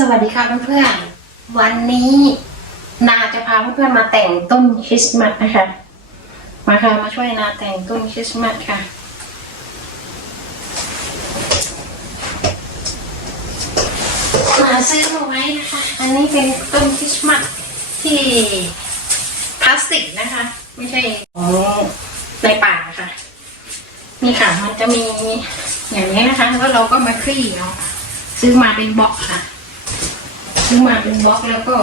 สวัสดีค่ะเพื่อนๆ วันนี้นาจะพาเพื่อนๆมาแต่งต้นคริสต์มาสนะคะ มาค่ะมาช่วยนาแต่งต้นคริสต์มาสค่ะ มาซื้อมาไว้นะคะ อันนี้เป็นต้นคริสต์มาสที่พลาสติกนะคะ ไม่ใช่ของในป่าค่ะนี่ค่ะ มันจะมีอย่างนี้นะคะ แล้วเราก็มาคลี่เอาะซื้อมาเป็นบล็อกค่ะ ซื้อมาเป็นบล็อกแล้วก็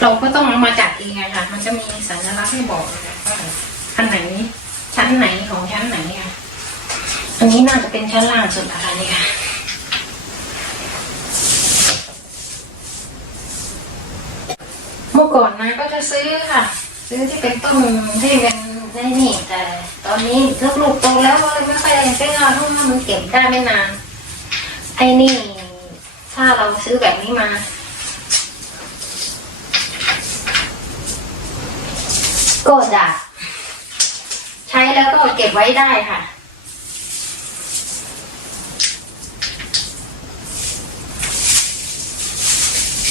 เราก็ต้องเอามาจัดเองอะค่ะ มันจะมีสัญลักษณ์ให้บอกนะคะว่าอันไหนชั้นไหนของชั้นไหนค่ะ อันนี้น่าจะเป็นชั้นล่างสุดนะคะนี่ค่ะเมื่อก่อนนะก็จะซื้อค่ะ ซื้อที่เป็นต้นที่เป็นได้นี่แต่ตอนนี้ลูกๆโตแล้วก็เลยไม่ค่อยได้ซื้อเพราะว่ามันเก็บได้ไม่นาน ไอ้นี่ ถ้าเราซื้อแบบนี้มาก็จะใช้แล้วก็เก็บไว้ได้ค่ะ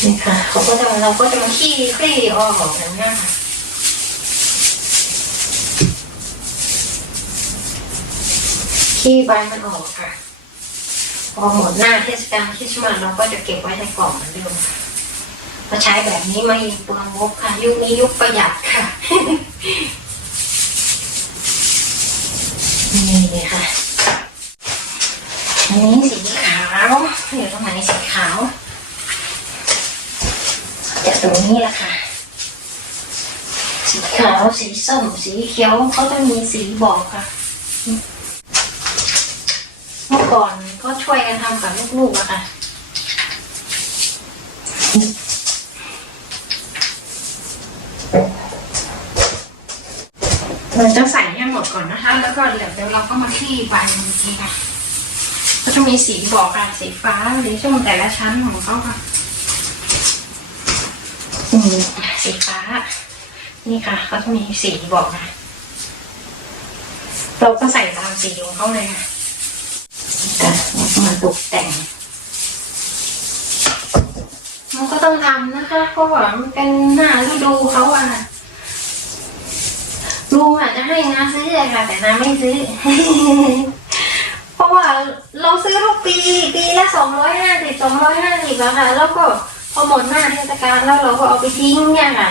นี่ค่ะเขาก็จะเราก็จะมาขี้คลี่ออกแบบนี้ค่ะขี้ใบมันออกค่ะ พอหมดหน้าเทศกาลคริสต์มาสเราก็จะเก็บไว้ในกล่องเหมือนเดิมค่ะมาใช้แบบนี้ไม่เปลืองงบค่ะ ยุคนี้ยุคประหยัดค่ะ นี่ค่ะ อันนี้สีขาวอยู่ตรงไหนสีขาวจะตรงนี้แหละค่ะ สีขาว สีส้ม สีเขียวเขาจะมีสีบอกค่ะ เมื่อก่อน ช่วยกันทำกับลูกๆอะค่ะ เราจะใส่ให้หมดก่อนนะคะ แล้วก็เดี๋ยวเราก็มาคลี่ใบมันอีกทีค่ะก็จะมีสีบอกค่ะสีฟ้าสีส้มแต่ละชั้นของเขาค่ะอืมสีฟ้า นี่ค่ะเขาจะมีสีบอกค่ะ เราก็ใส่ตามสีของเขาเลยค่ะ มาตกแต่ง มันก็ต้องทำนะคะเพราะว่ามันเป็นหน้าฤดูเขาอะค่ะลุงอาจจะให้นาซื้ออะค่ะ แต่นาไม่ซื้อ เพราะว่าเราซื้อทุกปี ปีละสองร้อยห้าสิบสองร้อยห้าสิบอะค่ะ แล้วก็พอหมดหน้าเทศกาลแล้วเราก็เอาไปทิ้งเนี่ยค่ะ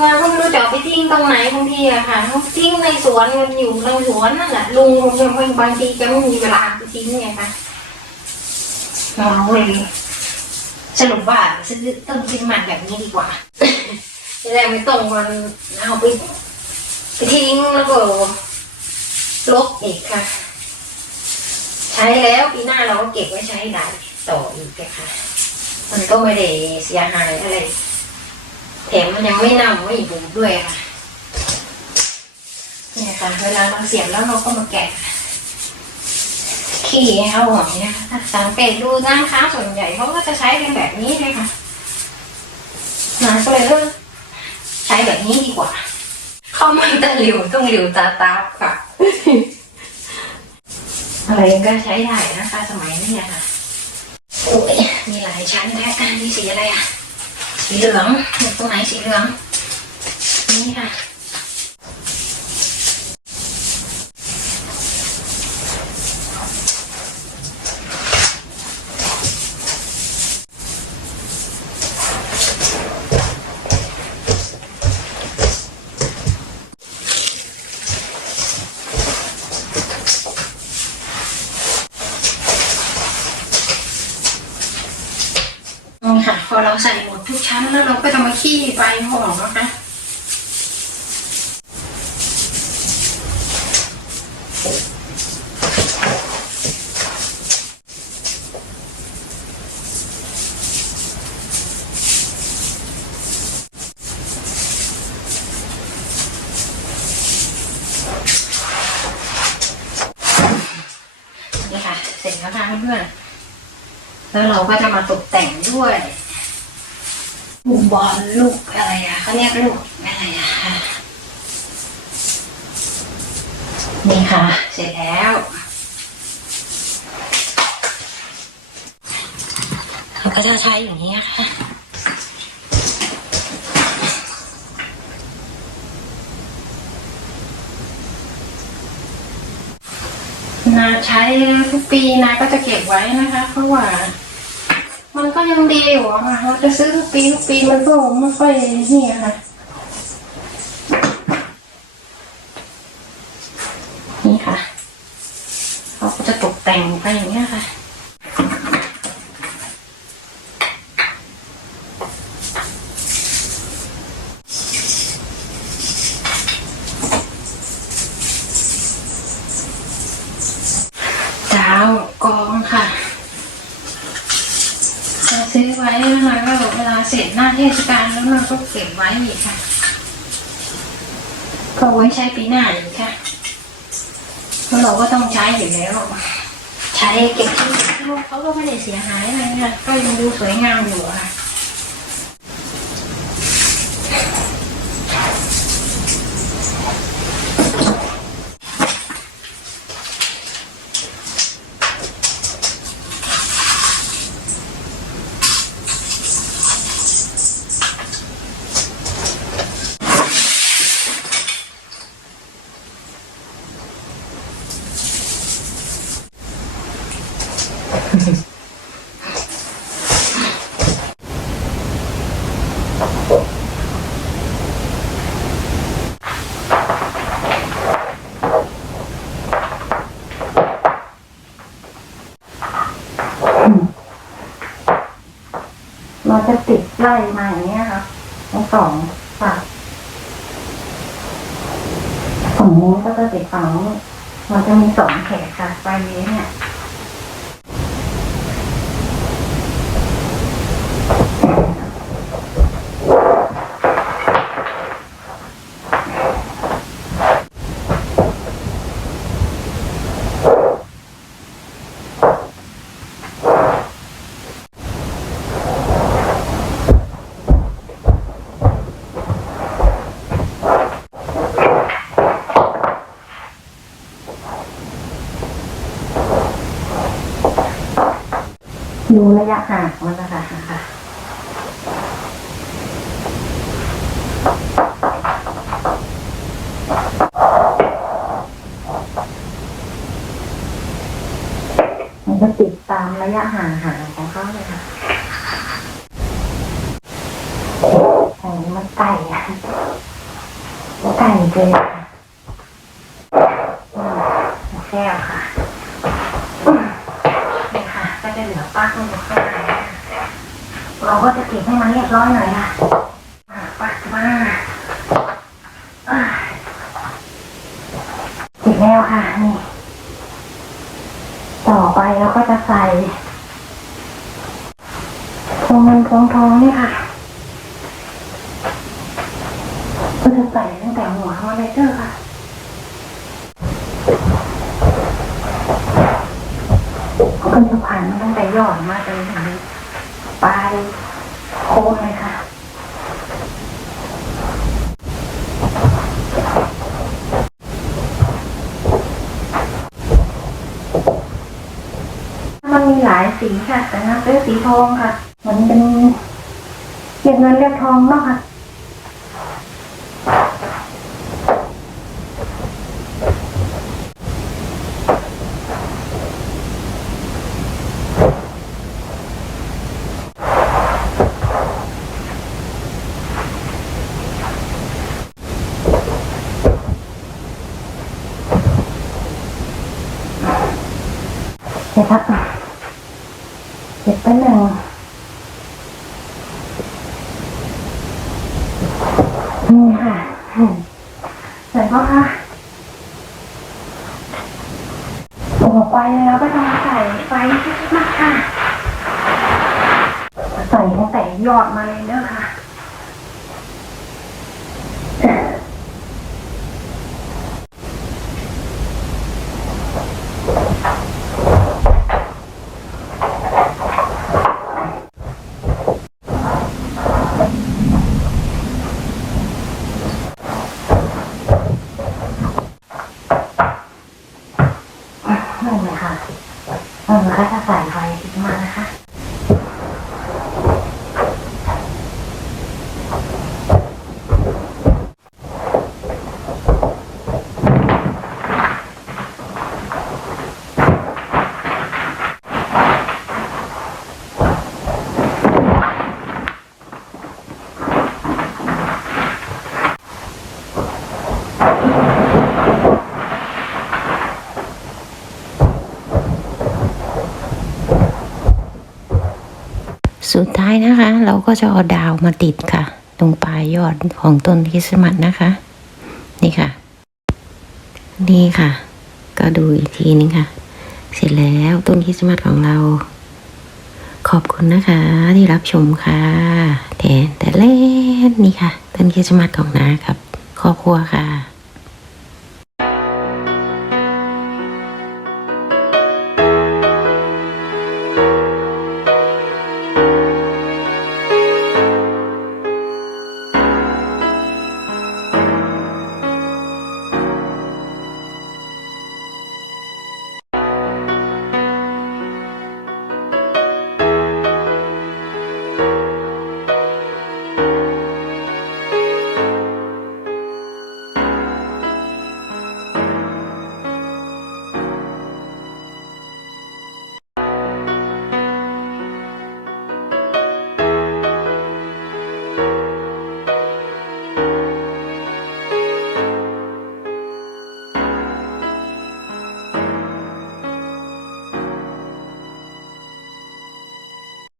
งานก็ไม่รู้จะเอาไปทิ้งตรงไหนบางทีอะค่ะทิ้งในสวนมันอยู่ในสวนนั่นแหละลุงยังบางทีจะไม่มีเวลาไปทิ้งเนี่ยค่ะ เราเลยสรุปว่าซื้อต้นคริสต์มาสแบบนี้ดีกว่าจะได้ไม่ต้องมันเอาไปไปทิ้งแล้วก็ลบอีกค่ะ ใช้แล้วปีหน้าเราก็เก็บไว้ใช้ได้ต่ออีกค่ะ มันก็ไม่ได้เสียหายอะไรแถมมันยังไม่เน่าไม่บูดด้วยค่ะเนี่ยค่ะเวลาเราเสียบแล้วเราก็มาแกะ ขี้เขาหน่อยนะคะถ้าสังเกตดูนะคะส่วนใหญ่เขาก็จะใช้เป็นแบบนี้เลยค่ะนาก็เลยเออใช้แบบนี้ดีกว่า เข้ามันตะหลิวต้องหลิวตาตาค่ะ อะไรก็ใช้ได้นะคะ สมัยนี้อะค่ะโอ้ยมีหลายชั้นแท้อันนี้สีอะไรอะ สีเหลืองตรงไหนสีเหลือง นี่ค่ะ นี่ค่ะ พอเรา ใส่หมดทุกชั้นแล้วเราก็จะมาขี้ใบเขาออกนะคะนี่ค่ะ เสร็จแล้วค่ะเพื่อนแล้วเราก็จะมาตกแต่งด้วย ลูกบอลลูกอะไรอะเขาเรียกลูกอะไรอะนี่ค่ะ เสร็จแล้วมันก็จะใช้อย่างนี้ค่ะนาใช้ทุกปีนาก็จะเก็บไว้นะคะ เพราะว่า มันก็ยังดีอยู่อะค่ะเราจะซื้อทุกปีทุกปีมันก็ไม่ค่อยนี่อะค่ะ นี่ค่ะเราก็จะตกแต่งไปอย่างเงี้ยค่ะ ดาวกองค่ะเราซื้อไว้นะคะก็เวลาเสร็จหน้าเท มากก็เก็บไว้อีกค่ะ ก็ไว้ใช้ปีหน้าอีกค่ะเพราะเราก็ต้องใช้อยู่แล้ว ใช้เก็บที่เขาก็ไม่ได้เสียหายอะไรค่ะก็ยังดูสวยงามอยู่อะค่ะ ไล่มาอย่างเงี้ยค่ะทั้งสองฝั่งฝั่งนู้นก็จะติดฝั่งนู้นมันจะมีสองแขกค่ะไฟนี้เนี่ยะ ห่างมันนะคะค่ะมันจะติดตามระยะห่างห่างของเขาเลยค่ะโอ้มันไก่อะไก่เกินค่ะแก้วค่ะ นี่ค่ะ ก็จะเหลือปลั๊กมันอยู่ข้างในนะ เราก็จะเก็บให้มันเรียบร้อยหน่อยค่ะอ่าปลั๊กมาเสร็จแล้วค่ะนี่ ต่อไปเราก็จะใส่ทองเงินทองทองนี่ค่ะก็จะใส่ตั้งแต่หัวมาเลยเด้อค่ะก็จะผ่านตั้งแต่ยอดมาจนถึงนี้ ปลายโคนเลยค่ะ มันมีหลายสีค่ะ แต่น้ำเป็นสีทองค่ะมันเป็นเก็บเงินเรียกทองเนาะค่ะ เดี๋ยวครับเก็บไปหนึ่งนี่ค่ะเสร็จแล้วค่ะต่อไปเราก็จะมาใส่ไฟมากค่ะ ใส่ตั้งแต่ยอดมาเลยเด้อะค่ะ เออก็จะใส่ไฟขึ้นมานะคะ สุดท้ายนะคะ เราก็จะเอาดาวมาติดค่ะ ตรงปลายยอดของต้นคริสต์มาสนะคะ นี่ค่ะ นี่ค่ะ ก็ดูอีกทีนึงค่ะ เสร็จแล้วต้นคริสต์มาสของเรา ขอบคุณนะคะที่รับชมค่ะแต่แต่เล่นนี่ค่ะ ต้นคริสต์มาสของน้าครับครอบครัวค่ะ